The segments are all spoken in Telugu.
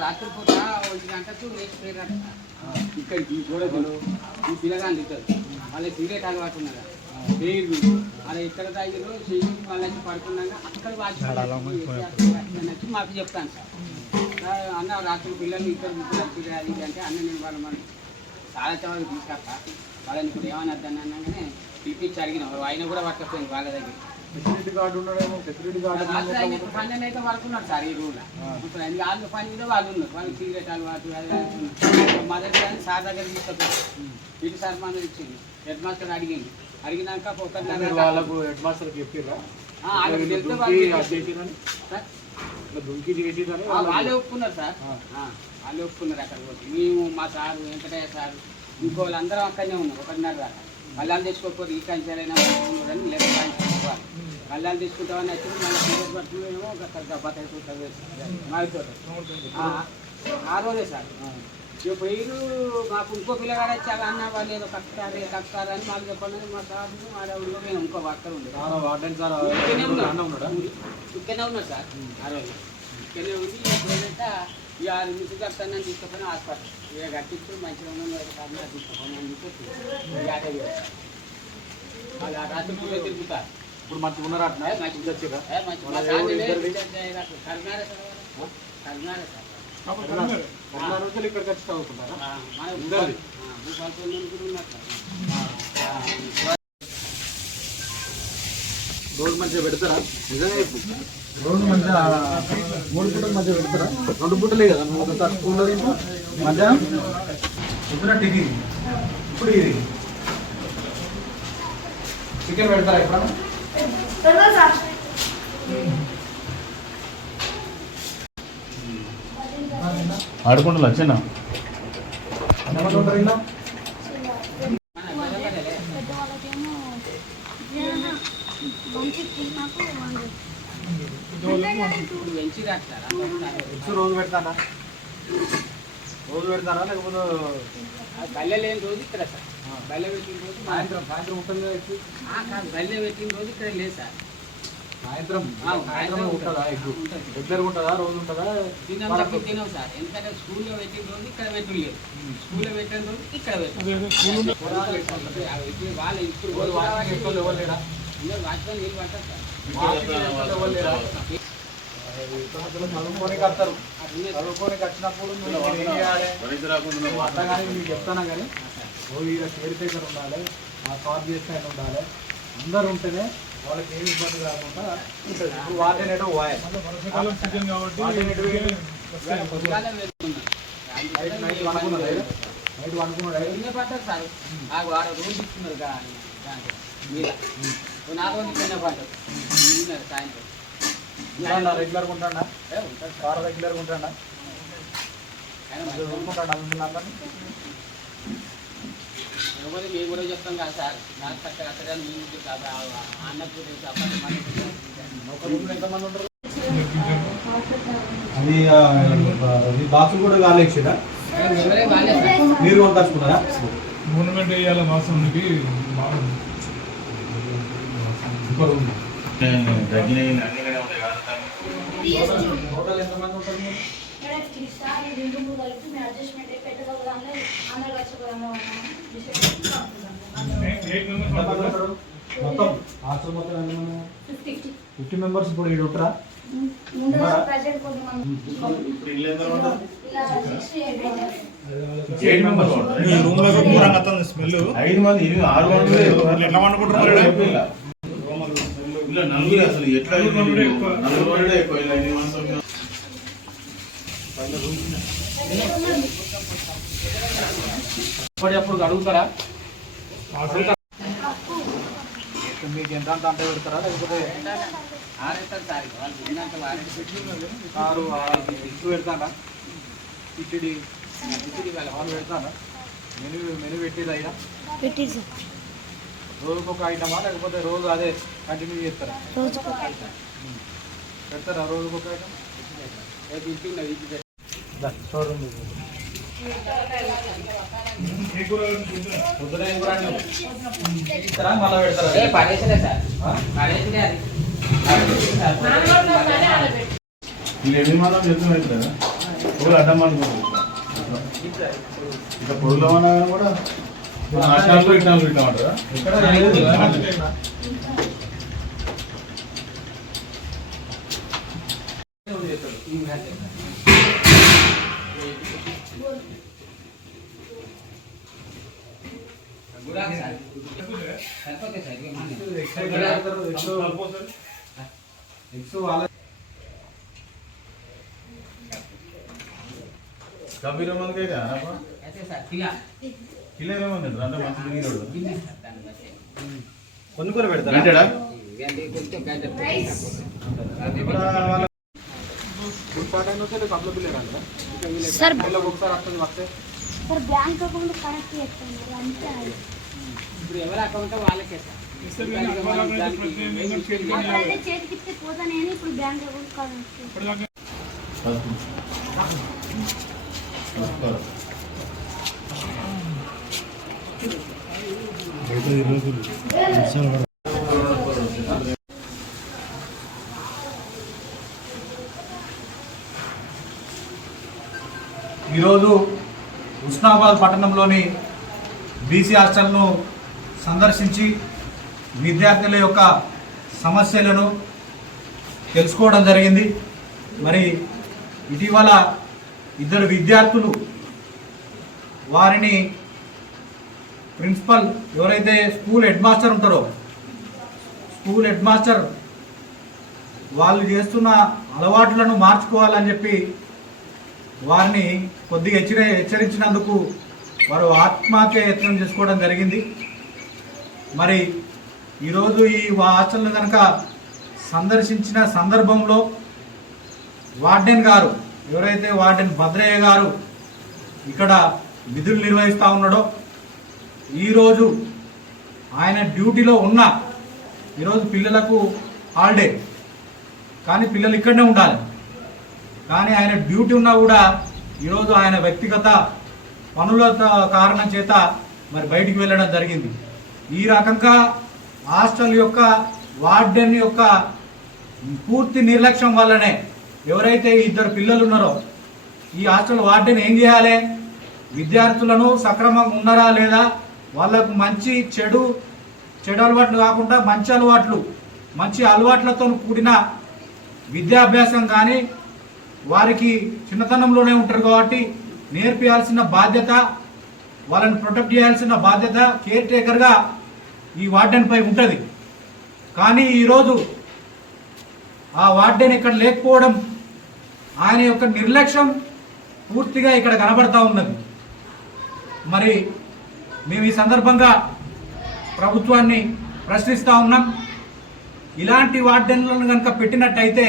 రాత్రి గంటకు ఇక్కడికి చూడదు ఈ పిల్లగాని ఇద్దరు మళ్ళీ సిగరెట్ అలవాటు ఉన్నదా పేరు మళ్ళీ ఇక్కడ తాగిరు చెయ్యి మళ్ళీ పడుకున్నాక అక్కడ వచ్చి మాకు చెప్తాను సార్ అన్న రాత్రి పిల్లలు ఇక్కడ ముగ్గురు అది అంటే అన్న నేను వాళ్ళ మనం చాలా చాలా తీసుకొస్తా వాళ్ళని ఇప్పుడు ఏమని అర్థం పిలిపించి అడిగిన ఆయన కూడా పట్టకపోయింది వాళ్ళ దగ్గర ఫెసిలిటీ కార్డు ఉన్నాడేమో ఆయన ఇప్పుడు పన్నెండు అయితే పడుకున్నారు సార్ ఈ రూల్ ఇప్పుడు వాళ్ళు పని మీద వాళ్ళు ఉన్నారు. వాళ్ళు సిగరెట్ అలవాటు ఉన్నారు. మా దగ్గర సార్ దగ్గర తీసుకొచ్చారు. ఇటు సార్ మన ఇచ్చింది. హెడ్ మాస్టర్ అడిగింది. అడిగినాక ఒకరిన్నర వాళ్ళకు హెడ్ మాస్టర్ దుంకి వాళ్ళు ఒప్పుకున్నారు సార్. వాళ్ళే ఒప్పుకున్నారు అక్కడ పోతే. మేము మా సారు వెంకటయ్య సార్ ఇంకో వాళ్ళందరం అక్కడనే ఉన్నారు ఒకటిన్నర దాకా. కళ్ళాలు తెచ్చుకోకపోతే ఈ కంచాలైనా ఉన్నారని లేదా కాంచాలి కళ్ళాలు తెచ్చుకుంటామని వచ్చి మళ్ళీ సీరియస్ పట్టుకునేమో ఒక అయిపోతుంది మాతో ఆ రోజే సార్. ఇక పోయిరు మాకు ఇంకో పిల్లగాడు వచ్చారు అన్న వాళ్ళు ఏదో కక్కారు కక్కారు అని మాకు చెప్పండి మా సార్ మా ఊళ్ళో మేము ఇంకో వర్కర్ ఉంది. ఇక్కడనే ఉన్నాడు. సార్ ఆ రోజు. ఇక్కడనే ఉంది ఎప్పుడైతే ఈ ఆరు నుంచి కట్టానని తీసుకుపోయిన హాస్పిటల్. ఇక కట్టించు మంచిగా ఉన్నాను కాబట్టి తీసుకుపోయినా అని చెప్పి రాత్రి పూట తిరుగుతారు. ఇప్పుడు మంచిగా ఉన్నారా నుంచి ఇక్కడికి వచ్చి చదువుకుంటారా? మంచిగా పెడతారా? నిజంగా రోజు మంచిగా మూడు పూటలు మంచిగా పెడతారా? రెండు పూటలే కదా నువ్వు ఒకసారి స్కూల్లో తింటూ మధ్యాహ్నం? పొద్దున టిఫిన్ ఇప్పుడు ఇది చికెన్ పెడతారా ఎప్పుడన్నా? ఆడుకుంటూ ఎగ్స్ రోజు పెడతారా? రోజు పెడతారా లేకపోతే బల్లె లేని రోజు ఇక్కడ సార్. బల్లె పెట్టిన రోజు సాయంత్రం సాయంత్రం ఉంటుంది బల్లె పెట్టిన రోజు ఇక్కడ లేదు సార్. సాయంత్రం సాయంత్రం ఉంటుందా. రెగ్యులర్ రోజు ఉంటుందా? తినం తినం సార్. ఎందుకంటే స్కూల్లో పెట్టిన రోజు ఇక్కడ పెట్టలేదు స్కూల్లో పెట్టిన రోజు ఇక్కడ పెట్టలేదు వాళ్ళు ఇప్పుడు వాచ్మెన్ నీళ్ళు సార్. చదువుకొని కడతారు చదువుకొని కట్టినప్పుడు నువ్వు అట్లా కానీ మీకు చెప్తానా కానీ కేర్ టేకర్ ఉండాలి ఆ సార్ చేస్తే ఆయన ఉండాలి అందరు ఉంటేనే వాళ్ళకి ఏమి ఇబ్బంది కాకుండా ఉంటుంది ఇప్పుడు వాయ్. నైట్ నైట్ సార్ నాకు వారం రోజులు ఇస్తున్నారు ఓ నాలుగు ఇక్కడనే సాయంత్రం రెగ్యులర్గా ఉంటాడా. సార్ రెగ్యులర్గా ఉంటాడా? కాకపోతే మేము కూడా చెప్తాం కదా సార్. నాకు అక్కడ మేము ఎంతమంది ఉంటారు? అది అది బాక్సులు కూడా ఎవరే సార్. మీరు కొనుకొచ్చుకున్నారా గవర్నమెంట్ వేయాలి మాసానికి బాగుంది టోటల్ ఎంతమంది ఉంటారు మీరు? రెండు మూడు కలిపి మేము అడ్జస్ట్మెంట్ పెట్టుకోవాలి దాంట్లో అందరు కష్టపడంలో ఎయిట్ ఎంతమంది మెంబర్స్ ఉంటారు మొత్తం హాస్టల్ మొత్తం ఎంతమంది ఫిఫ్టీ ఫిఫ్టీ మెంబర్స్ ఇప్పుడు ఉంటారా? ముందు ఎంత ఐదు మంది ఆరు మంది. ఎట్లా వండుకుంటున్నారు? ఇలా నలుగురు అసలు ఎట్లా నలుగురు ఎక్కువ. అడుగుతారా మీకు ఎంత అంత అంటే పెడతారా లేకపోతే ఇక ఆరు ఇటు పెడతారా కిచిడి కిచిడి వాళ్ళ పెడతారా మెను మెను పెట్టేది అయినా పెట్టి సార్ రోజుకు ఒక ఐటమా లేకపోతే రోజు అదే కంటిన్యూ చేస్తారా? పెడతారా రోజుకు ఒక ఐటమ్? రేపు షోరూమ్ మళ్ళా పెడతారా? ఏ పడేసలే సార్? పడేసలే అది. మాత్రం అడ్డం ఇట్లా కానీ కూడా అట్నాలు ఇట్నాలు పెట్టామంటారా ఎక్కడ లేదు కదా? గుడాకు సార్ సరిపోతే సార్ ఇక మన ఎక్సైజ్ పెడతారు, ఎగ్స్ సరిపోతుంది. ఎగ్స్ వాళ్ళ కబీర మందికి అయితే అనప్ప అయితే సార్ కిలా కిలో ఏమంది అంటే మంచి బట్టి కొన్ని కూర పెడతారా రండి sir. Sir bank account connect చేస్తాను అంతే. ఇప్పుడు ఎవరి అకౌంట్ వాళ్ళకే సార్ చేతికి అని ఇప్పుడు బ్యాంక్ అకౌంట్ కనెక్ట్ చేస్తాను ఈరోజు ఉస్నాబాద్ పట్టణంలోని బీసీ హాస్టల్ను సందర్శించి విద్యార్థుల యొక్క సమస్యలను తెలుసుకోవడం జరిగింది. మరి ఇటీవల ఇద్దరు విద్యార్థులు వారిని ప్రిన్సిపల్ ఎవరైతే స్కూల్ హెడ్ మాస్టర్ ఉంటారో స్కూల్ హెడ్ మాస్టర్ వాళ్ళు చేస్తున్న అలవాట్లను మార్చుకోవాలని చెప్పి వారిని కొద్దిగా హెచ్చరి హెచ్చరించినందుకు వారు ఆత్మహత్య యత్నం చేసుకోవడం జరిగింది. మరి ఈరోజు ఈ హాస్టల్ను కనుక సందర్శించిన సందర్భంలో వార్డెన్ గారు ఎవరైతే వార్డెన్ భద్రయ్య గారు ఇక్కడ విధులు నిర్వహిస్తూ ఉన్నాడో ఈరోజు ఆయన డ్యూటీలో ఉన్న ఈరోజు పిల్లలకు హాలిడే. కానీ పిల్లలు ఇక్కడనే ఉండాలి. కానీ ఆయన డ్యూటీ ఉన్నా కూడా ఈరోజు ఆయన వ్యక్తిగత పనుల కారణం చేత మరి బయటికి వెళ్ళడం జరిగింది. ఈ రకంగా హాస్టల్ యొక్క వార్డెన్ యొక్క పూర్తి నిర్లక్ష్యం వల్లనే ఎవరైతే ఇద్దరు పిల్లలు ఉన్నారో ఈ హాస్టల్ వార్డెన్ ఏం చేయాలి? విద్యార్థులను సక్రమంగా ఉన్నారా లేదా? వాళ్ళకు మంచి చెడు చెడు అలవాట్లు కాకుండా మంచి అలవాట్లు మంచి అలవాట్లతో కూడిన విద్యాభ్యాసం కానీ వారికి చిన్నతనంలోనే ఉంటారు కాబట్టి నేర్పియాల్సిన బాధ్యత వాళ్ళని ప్రొటెక్ట్ చేయాల్సిన బాధ్యత కేర్ టేకర్గా ఈ వార్డెన్పై ఉంటుంది. కానీ ఈరోజు ఆ వార్డెన్ ఇక్కడ లేకపోవడం ఆయన యొక్క నిర్లక్ష్యం పూర్తిగా ఇక్కడ కనబడతా ఉన్నది. మరి మేము ఈ సందర్భంగా ప్రభుత్వాన్ని ప్రశ్నిస్తూ ఉన్నాం. ఇలాంటి వార్డెన్లను కనుక పెట్టినట్టయితే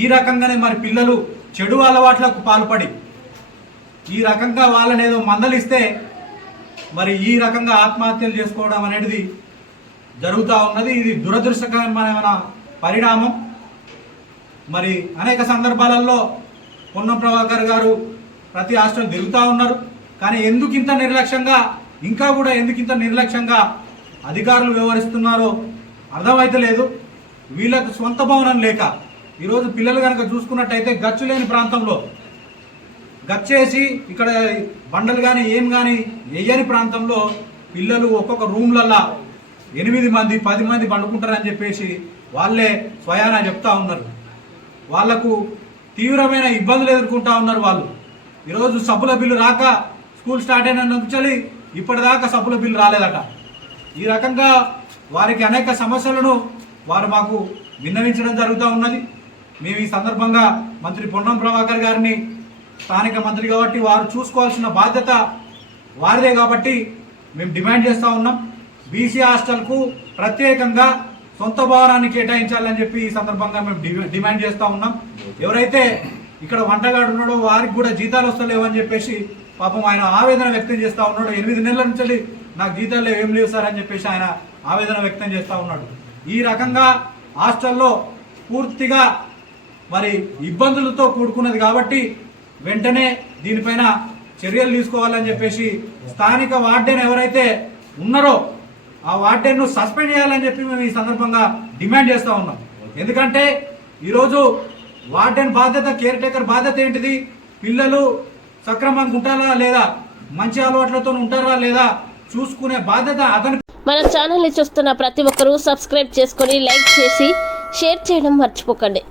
ఈ రకంగానే మరి పిల్లలు చెడు అలవాట్లకు పాల్పడి ఈ రకంగా వాళ్ళని ఏదో మందలిస్తే మరి ఈ రకంగా ఆత్మహత్యలు చేసుకోవడం అనేది జరుగుతూ ఉన్నది. ఇది దురదృష్టకరమైన పరిణామం. మరి అనేక సందర్భాలలో పొన్నం ప్రభాకర్ గారు ప్రతి హాస్టల్ తిరుగుతూ ఉన్నారు. కానీ ఎందుకు ఇంత నిర్లక్ష్యంగా ఇంకా కూడా ఎందుకు ఇంత నిర్లక్ష్యంగా అధికారులు వ్యవహరిస్తున్నారో అర్థమైతే లేదు. వీళ్ళకు సొంత భవనం లేక ఈరోజు పిల్లలు కనుక చూసుకున్నట్టయితే గచ్చు లేని ప్రాంతంలో గచ్చేసి ఇక్కడ బండలు కానీ ఏం కానీ వేయని ప్రాంతంలో పిల్లలు ఒక్కొక్క రూమ్లల్లా ఎనిమిది మంది పది మంది పండుకుంటారని చెప్పేసి వాళ్ళే స్వయాన చెప్తా ఉన్నారు. వాళ్ళకు తీవ్రమైన ఇబ్బందులు ఎదుర్కొంటా ఉన్నారు వాళ్ళు. ఈరోజు సబ్బుల బిల్లు రాక స్కూల్ స్టార్ట్ అయిన నుంచి ఇప్పటిదాకా సభ్యుల బిల్లు రాలేదట. ఈ రకంగా వారికి అనేక సమస్యలను వారు మాకు విన్నవించడం జరుగుతూ ఉన్నది. మేము ఈ సందర్భంగా మంత్రి పొన్నం ప్రభాకర్ గారిని స్థానిక మంత్రి కాబట్టి వారు చూసుకోవాల్సిన బాధ్యత వారిదే కాబట్టి మేము డిమాండ్ చేస్తూ ఉన్నాం. బీసీ హాస్టల్కు ప్రత్యేకంగా సొంత భవనాన్ని కేటాయించాలని చెప్పి ఈ సందర్భంగా మేము డిమాండ్ చేస్తూ ఉన్నాం. ఎవరైతే ఇక్కడ వంటగాడు ఉన్నాడో వారికి కూడా జీతాలు వస్తలేవని చెప్పేసి పాపం ఆయన ఆవేదన వ్యక్తం చేస్తూ ఉన్నాడు. ఎనిమిది నెలల నుంచి నాకు జీతాలు ఏం లేవు సార్ అని చెప్పేసి ఆయన ఆవేదన వ్యక్తం చేస్తూ ఉన్నాడు. ఈ రకంగా హాస్టల్లో పూర్తిగా మరి ఇబ్బందులతో కూడుకున్నది కాబట్టి వెంటనే దీనిపైన చర్యలు తీసుకోవాలని చెప్పేసి స్థానిక వార్డెన్ ఎవరైతే ఉన్నారో ఆ వార్డెన్ను సస్పెండ్ చేయాలని చెప్పి మేము ఈ సందర్భంగా డిమాండ్ చేస్తూ ఉన్నాం. ఎందుకంటే ఈరోజు వార్డెన్ బాధ్యత కేర్ టేకర్ బాధ్యత ఏంటిది? పిల్లలు సక్రమంగా ఉంటారా లేదా? మంచి అలవాట్లతో ఉంటారా లేదా? చూసుకునే బాధ్యత అతని మన ఛానల్ని చూస్తున్న ప్రతి ఒక్కరూ సబ్స్క్రైబ్ చేసుకొని లైక్ చేసి షేర్ చేయడం మర్చిపోకండి.